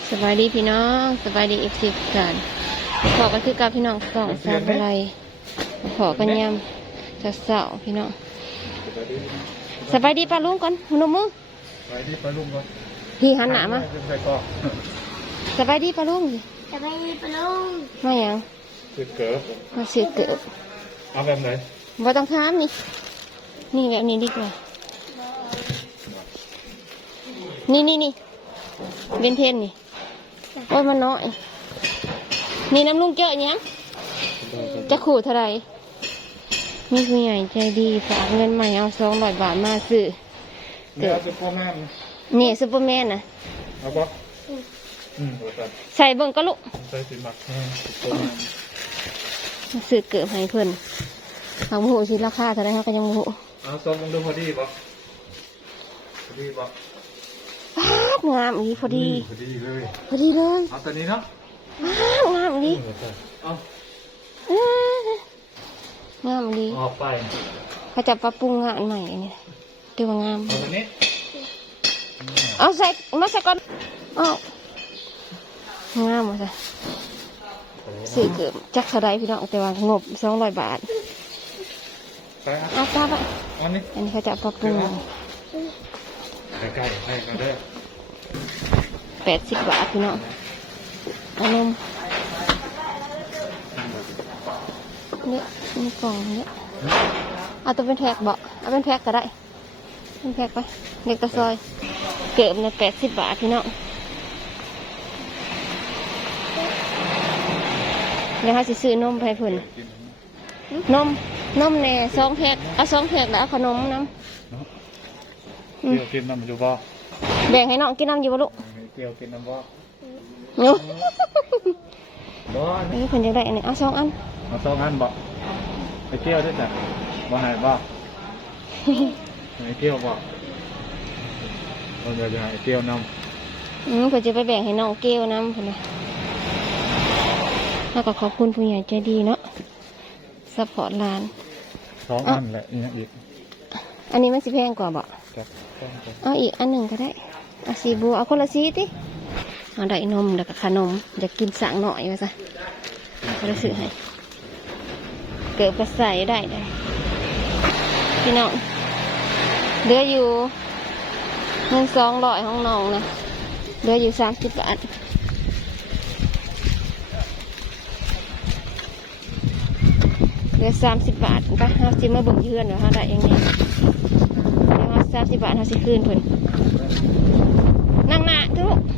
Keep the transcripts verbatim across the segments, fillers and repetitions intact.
สบายดีพี่น้องสบายดีอีกสิบกันขอกันคือกับพี่น้องสองสามอะไรขอกันยำจะเสาพี่น้องสบายดีปลาลุงก่อนหนุ่มมือสบายดีปลาลุงก่อนพี่หันหน้ามาสบายดีปลาลุงสบายดีปลาลุงมาอย่างสืบเกิบมาสืบเกิบเอาแบบไหนบ่ต้องถามนี่นี่แบบนี้ดีกว่านี่นี่นี่เบนเทนนี่โอ้ยมันน้อยนี่น้ำลุงเจอเนี่ยจะขู่เท่าไรมีผู้ใหญ่ใจดีฝากเงินใหม่เอาสองร้อยบาทมาซื้อเดี๋ยวซุปเปอร์แมนนี่ซุปเปอร์แมนนะเอาปะอืมใส่เบิ่งก็ลุใส่สีหมักซุปเปอร์แมนซื้อเกิดให้เพิ่นเอาโมโหชิ้นราคาเท่าไรเขาก็ยังโมโหเอาซองลงดูพอดีปะพอดีปะป้างามอีพอดีพอดีเลยพอดีเลยเอาตัวนี้เนาะป้างามอีเอางามดีออกไปเขาจะปรับปรุงงานใหม่เนี่ยเดี๋ยวงามเอาตัวนี้เอาใส่มาใส่ก่อนอ้าวงามเลยซื้อเกือบจักเท่าไรพี่น้องแต่ว่างบสองร้อยบาทเอาตาไปอันนี้อันนี้เขาจะปรับปรุงใกล้ๆให้กันเด้อแปดสิบบาทพี่น้องเอานมเนี่ยมีกล่องเนี่ยเอาตัวเป็นแพ็กบอกเอาเป็นแพ็กก็ได้เป็นแพ็กไปเด็กตะซอยเกือบเนี่ยแปดสิบบาทพี่น้องเดี๋ยวเขาจะซื้อนมไปเพิ่นนมนมเนี่ยสองแพ็กเอาสองแพ็กแล้วเอาขนมน้ำเกี่ยวกินน้ำอยู่บ่แบ่งให้น้องกินน้ำอยู่บ่ลูกเกี่ยวกินน้ำบ่เนาะบ่นี่เพิ่นจะได้อันนี้เอาสองอันเอาสองอันบ่ไปเกี่ยวด้วยจ้ะบ่ให้บ่ให้เกี่ยวบ่เราจะให้เกี่ยวน้ำอืมเพิ่นจะไปแบ่งให้น้องเกลียวน้ำเพิ่นนะแล้วก็ขอบคุณผู้ใหญ่ใจดีเนาะซัพพอร์ตร้านสองอันแหละนี่อีกอันนี้มันสิแพงกว่าบ่เอาอีกอันหนึ่งก็ได้เอาสีบัวเอาคนละสีติเอาได้นมแล้วก็ขนมอยากกินสั่งหน่อยมาซะเขาจะซื้อให้เกิดกระใสได้ได้พี่น้องเหลืออยู่เงินสองร้อยห้องน้องนะเหลืออยู่สามสิบบาทเหลือสามสิบบาทไปเอาซิมาบุกเยือนหรือเขาได้ยังไงสามสิบบาทห้าสิบคืนเพิ่นนั่งหน้าทุก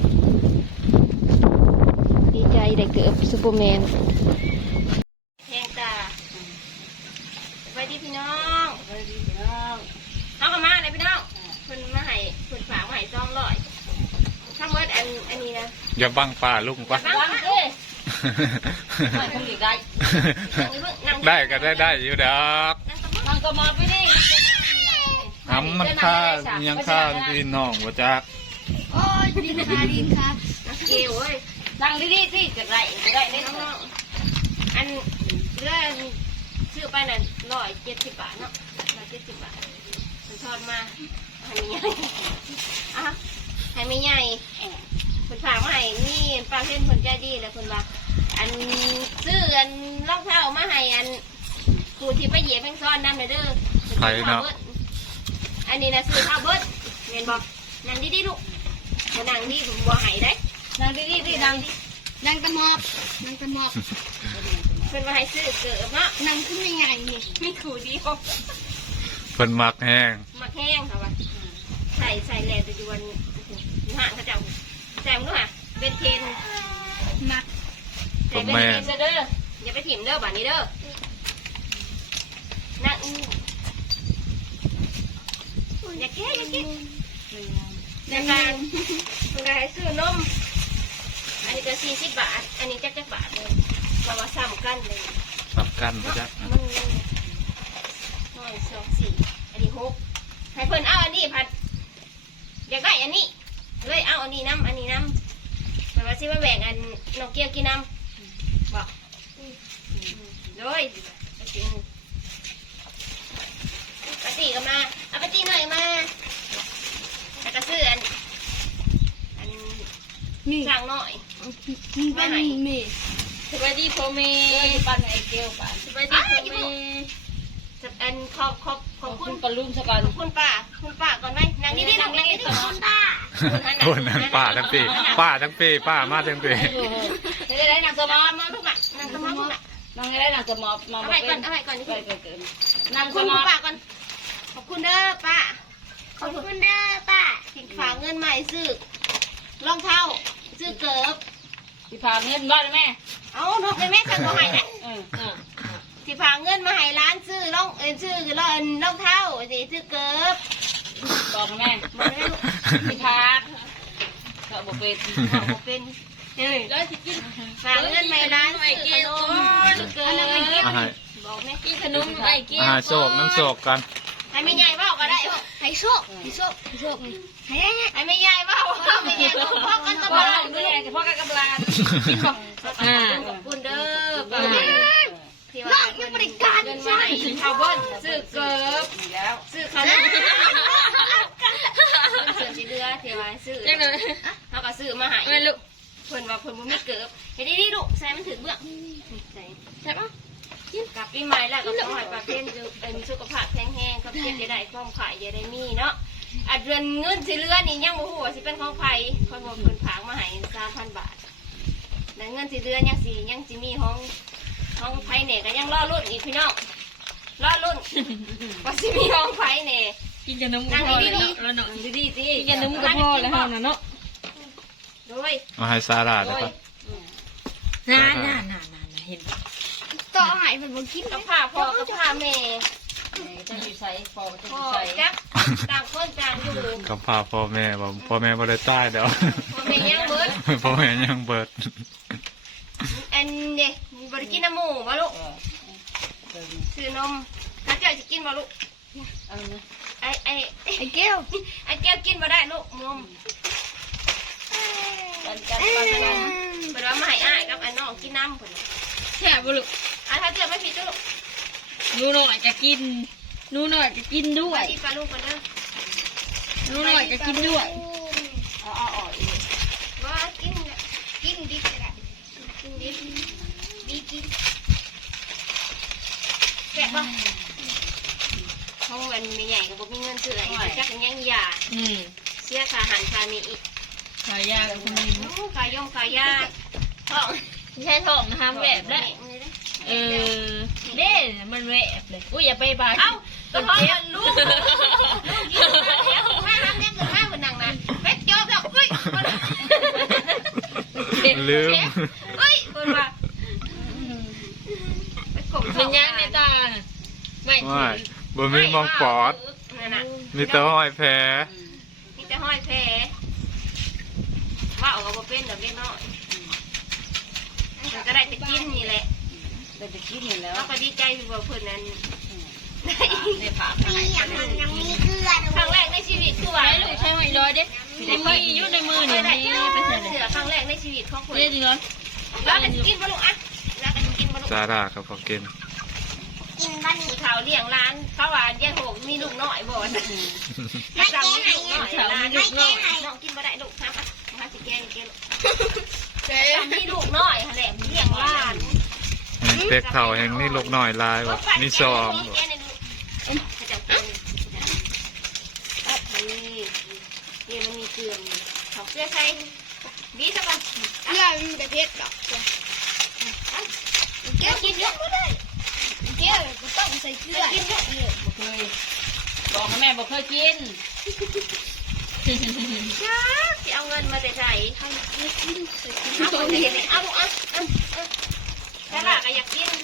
ดีใจได้เกิดซูเปอร์แมนแหงตาไปดีพี่น้องไปดีพี่น้องเอากลับมาเลยพี่น้องเพิ่นมาให้เพิ่นฝากมาให้ซองร้อยทั้งหมดอันอันนี้นะอย่าบังป่าลุงกว่าบังเด้ไม่คงได้ได้ก็ได้ได้อยู่ดอกนั่งก็มาไปดิทำมันค่ายังค่าพี่น้องว่าจักโอ้ยดินค่ะดินค่ะเกลียวเว้ยนั่งดีๆสิจะไรจะได้ได้น้องอันเรื่องซื้อไปนั่นร้อยเจ็ดสิบบาทเนาะร้อยเจ็ดสิบบาทมันทอดมาให้ไม่ใหญ่อ่ะให้ไม่ใหญ่คนฝากมาให้นี่ปลาเส้นคนใจดีเลยคนว่าอันซื้ออันรองเท้ามาให้อันกูที่ไปเหยียบแม่งซ้อนน้ำเลยเด้อไผ่เนาะอันนี้นะซื้อข้าวเบิร์ดเห็นบอกนั่งดีๆลูกมานั่งดีผมบัวหายได้นั่งดีๆดินั่งนั่งตะมอบนั่งตะมอบเป็นมาให้ซื้อเกิดเนาะนั่งขึ้นยังไงนี่ไม่ขู่ดีป่ะเป็นมักแห้งมักแห้งค่ะวะใส่ใส่แหล่ตะจวนห่างเขาเจ้าใส่มั้งค่ะเบนเทนมักใส่เบนเทนเด้ออย่าไปถิ่มเด้อบ้านนี้เด้อนั่งอย่าแก้อย่าแก้ในการการซื้อนมอันนี้ก็สี่สิบบาทอันนี้จักจักบาทเลยเพราะว่าซ้ำกันเลยซ้ำกันมาจักมันน้อยสองสี่อันนี้หกให้เพิ่นเอาอันนี้ผัดอยากได้อันนี้เลยเอาอันนี้น้ำอันนี้น้ำเพราะว่าสิมาแบ่งอันน้องเกียวกินน้ำบอกเลยปกติก็มาเอาไปตีหน่อยมาแล้วก็ซื้ออันอันมีสั่งหน่อยเป็นมีสวัสดีพ่อแม่ปันไอเกลปันสวัสดีพ่อแม่จะอันขอบขอบขขออบบ คุคุณ ณปลุงสักการขอบคุณป้าคุณป้าก่อนไหมนางนี่ดินางนี่ดิคุณป้าโอ้นั่นป้าทั้งปีป้าทั้งปีป้ามาทั้งปีได้ได้นางสมอมาลูกอ่ะนางสมอลูกอ่ะนางได้นางสมอมาเอาไปก่อนเอาไปก่อนนี่ไปเกินนางคุณป้าก่อนขอบคุณเด้อป้าขอบคุณเด้อป้าที่ฝากเงินใหม่ซื้อรองเท้าซื้อเกิบที่พาเงินบ้านแม่เอานกเลยแม่สั่งมาให้เนี่ยเออเออที่ฝากเงินมาให้ร้านซื้อรองเอ็นซื้อรองรองเท้าสิซื้อเกิบบอกแม่มาเลยลูกที่พาก็บอกเป็นเอาเป็นเฮ้ยแล้วที่กินฝากเงินมาให้ร้านซื้อขนมซื้อเกิบอาหารบอกแม่กินขนมไอเกลอาหารโศกน้ำโศกกันให้ไม่ใหญ่เบ้าก็ได้ให้โชคให้โชคให้โชคให้ให้ไม่ใหญ่เบ้าไม่ใหญ่เบ้าพ่อกันตพ่อลอดดูแลกับพ่อกับกำลังกินบอกอ่าขอบคุณเด้อป้าที่น้ว่าองยังบริการเงินใช่มาให้เอาเบิ้ลซื้อเกิบแล้วซื้อขนมเสือสีเรือที่ว่าซื้อยังไงเขาก็ซื้อมาให้ไม่ลูกเพิ่นว่าเพิ่นบ่มีเกิบเฮ็ดดีๆลูกใส่มันถึงเบื้องใส่ใช่ปะกินกับปีใหม่แล้วก็ขอให้ป้าเพ็ญอยู่เป็นสุขภาพแข็งแรงกับเจ็บอย่าได้ความขายอย่าได้มีเนาะอันเดือนเงินสิเรือนี่ยังบ่ฮู้ว่าสิเป็นของไผเพิ่นบ่เพิ่นฝากมาให้ สามพัน บาทแล้วเงินสิเรือยังสิยังสิมีของของไผเนี่ยก็ยังรอรุ่นอีกพี่น้องรอรุ่นว่าสิมีของไผเนี่ยกินขนมกับพ่อแล้วแล้วเนาะดีๆสิกินขนมกับพ่อแล้วเฮาน่ะเนาะโดยเอาให้ซาร่าได้ปะน่าน่าน่าน่าเห็นต่อหายเป็นบางกินกับผ้าพ่อกับผ้าแม่จะอยู่ใส่พอจะอพ่อยู่ใส่จักต่างคนต่างอยู่กับพาพ่อแม่บอกพ่อแม่บ่ได้ตายเดี๋ยวพ่อแม่ยังเบิดพ่อแม่ยังเบิดอันเนี่ยบริกินน้ำหมูมาลูกซื้อนมถ้าเจ้าจะกินมาลูกเอาเนาะไอไอไอ้แก้วไอแก้วกินมาได้ลูกนมกันกันกันกันเป็นว่ามาให้อ้ายกับไอ้น้องกินน้ำผลแช่บุลุอ่ะถ้าเจ้าไม่ผิดลูกหนูหน่อยจะกินหนูหน่อยจะกินด้วไปยที่ปลาลูกกันเด้อหนูหน่อยจะกินด้วยเอาเอาเอาอีกว่ากินเนี่ยกินดิบก็ได้กินดิบดีกินแซ่บป่ะเขาเงินไม่ใหญ่กับบ่มีเงินซื้อไอ้จักยังยาอืมเสียค่าอาหารค่านี้อีกขายยากับคุณมินขายย่อมขายยาท้องใช่ทองนะคะแบบได้เออเด้มันแวบเลยอุ้ยอย่าไปบาดเอ้าก็ท้องมันลูกลูกยืนมาแล้วห้าทำยังเกินห้าคนนั่งนะเป็ดจอบแล้วอุ้ยลืมอุ้ยคนว่าเป็ดขมเป็นยังในตาไม่ไม่บ่มีมองปอดนั่นน่ะมีแต่ห้อยแผลมีแต่ห้อยแผลว่าออกกับเป็นแบบเล็กน้อยมันก็ได้จะกินนี่แหละเราจะกินเห็นแล้วเราก็ดีใจที่ว่าเพื่อนนั้นในผักมีอย่างนั้นยังมีเกลือครั้งแรกในชีวิตคือว่าใช้ลูกใช้หอยลอยเด้ในมืออยู่ในมือไม่เนี่ยได้นี่ไปใส่เสือครั้งแรกในชีวิตของคนเรียกจริงเหรอแล้วก็จะกินบะลุอ่ะแล้วก็จะกินบะลุซาร่ากับพอกินกินบ้านผู้เฒ่าเลี้ยงร้านเขาว่าแย่โหกมีลูกน้อยบ่นะไม่สั่งแก้มีไหนลูกน้อยร้านลูกน้อยไม่แก้ไหนน้องกินบ่ได้ลูกครับอ่ะมาสิแกงแกงเจ๊สั่งมีลูกน้อยหั่นแหละเลี้ยงร้านเด็กเถ่าแห่งนี้ลูกน้อยลายว่ะมีซองแกงในลูกจะจับกินนี่นี่มันมีเกลือเขาเกลือใส่บีซะก่อนเกลือมันแต่เผ็ดหรอกแก้วกินเยอะไม่ได้แก้วก็ต้องใส่เกลือกินเยอะเยอะบอกเคยบอกให้แม่บอกเคยกินจ้าสิเอาเงินมาแต่ใส่เอาคนจะเห็นเอาลูกอ่ะเอาเอาแต่ละก็อยากกิน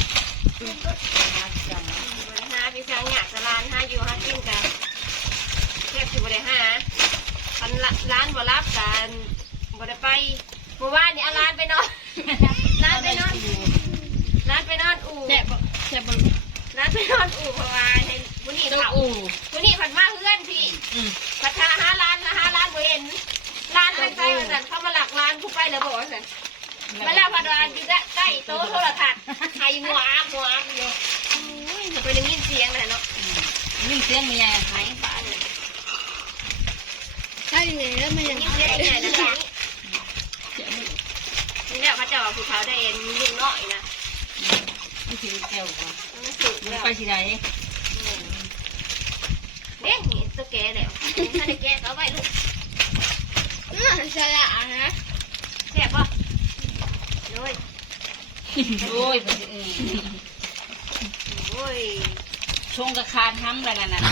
หาพี่ช้างอยากจะร้านหาอยู่หากินกันแค่สิบได้หาอันร้านบ่รับกันบ่ได้ไปเมื่อวานนี่เอาร้านไปนอนร้านไปนอนร้านไปนอนอู่แซ่บแซ่บร้านไปนอนอู่เพราะว่าเห็นวันนี้ต้องเขาอู่วันนี้ผัดมาเพื่อนพี่อืมผัดหาหาร้านนะหาร้านบ่เห็นร้านไปใกล้สั่นเข้ามาหลักร้านกูไปเลยบอกว่าสั่นมาแล้วผัดร้านอยู่ใกล้โต๊ะโทรทัศน์ไทยหัวหัวอยู่จะไปได้ยินเสียงเลยเนาะยิ่งเสียงมีไงหายป่าเนี่ยใช่เลยแล้วมันยังยินเสียงใหญ่นะจ๊ะผู้เฒ่าได้ลูกน้อยนะนี่คือแก้วว่ะมันสุกแล้วไปที่ไหนเด็กนี่ตัวแก่แล้วถ้าได้แก่ก็ไว้ลูกน่าฉลาดนะแซ่บป่ะเลยโอ้ยไปสิเออโอ้ยชงกระคานทำอะไรนั่นน่ะ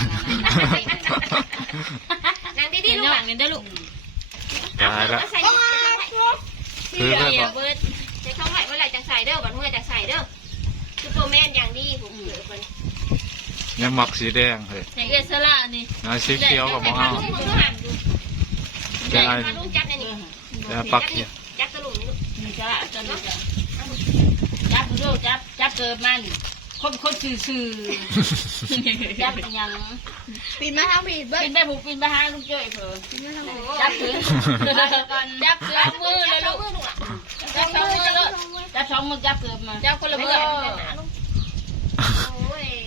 นางดีดีๆๆลูลูกกอ่ะนี่ได้ลูกตายละใส่ก็มาคือแบบอย่าว่าเบิดใส่ข้าวไว้เมื่อไหร่จะใส่เด้อบัดเมื่อจะใส่เด้อซูเปอร์แมนอย่างดีผมเกิดคนยังหมักสีแดงเลยอย่างเงี้ยสละนี่น้ำสีเขียวกับมะมาเอาลุงมือหันดูจะไอ้มาลุงจับนี่นี่จะปักเขียวจับตะลุมนี่ลูกมีสละจนนี่จับดูจับจับเกิดมันคนคนซื่อๆจับยังปีนมาทางปีนเบิ้ปีลนไปผูกปีนไปหาลุงเจ้ยเผอปีนมาทางปีนจับถือจับสองมือเลยลูกมือลูกอ่ะจับสองมือเลยจับสองมือจับเกิดมาจับคนละมือโอ้ย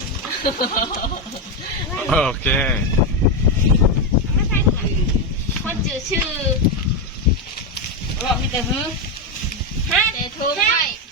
โอเคไม่ใช่ลูกอ่ะคนจือชื่อรอบนี้แต่หื้อฮะแต่ทุ่มให้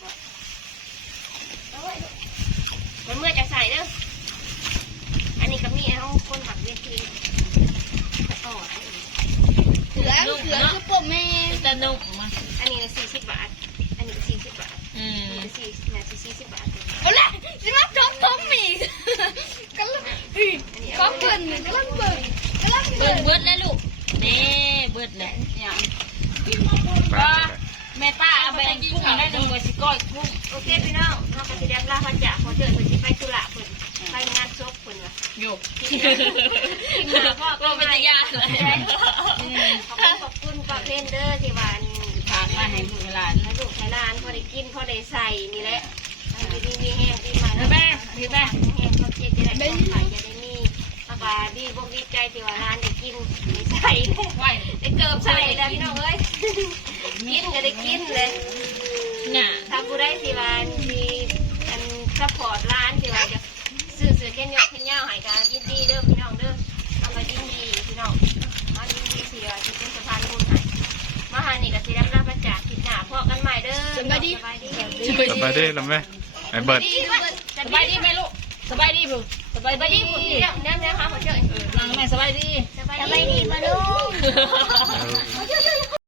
มันเมื่อจะใส่เด้ออันนี้ก็มีเอาคนหมักเวทีต่อเสือเสือคือปมแม่จะนุ่มมาอันนี้สี่สิบบาท อันนี้สี่สิบบาทอือันมนี้สี่นาทีสี่สิบบาทเอาละสิมาทมทมอีกกำลังก็เกินกำลังเบิดกำลังเบิเบิดดเบิดแล้วลูกนี่เบิดแหละอย่างไปป้าแม่ป้าเอาไปกุ้งได้หนึ่งวัวสิก้อยกุ้งโอเคพี่น้องเราก็จะได้ลาพันจ่าขอเชิญเพิ่นสิไปธุระเพิ่นไปงานศพเพิ่นว่ะโยกทีมงานพ่อก็เป็นตะยานเลยขอบคุณขอบคุณป้าเพนเดอร์ที่ว่าฝากมาให้ลูกหลานให้ลูกให้หลานพอได้กินพอได้ใส่นี่แหละดีดีมีแห้งดีมาเห็นไหมเห็นไหมแห้งเขาเจ็ดจะได้ของขายจะได้มีอากาศดีบกดีใจที่ว่าร้านได้กินได้ใส่ไหวได้เกิบใส่แล้วพี่น้องเอ้ยกินก็ได้กินเลยเนี่ยถ้าผู้ได้ที่ว่ามีอันซัพพอร์ตร้านที่ว่าจะซื้อเสื้อแค่ยกแค่ย่าให้กันยินดีเด้อพี่น้องเด้อทำมายินดีพี่น้องมายินดีที่ว่าจะเป็นสะพานบุญให้มาหานี่ก็สิได้รับประจากคิดหน้าพอกันใหม่เด้อสบายดีสบายดีหรือไม่ไอ้เบิร์ดสบายดีไหมลูกสบายดีลูกสบายสบายดีดีผมเดี๋ยวแนมแนมหาหัวเจอนั่งแม่สบายดีสบายดีมาลูกเออ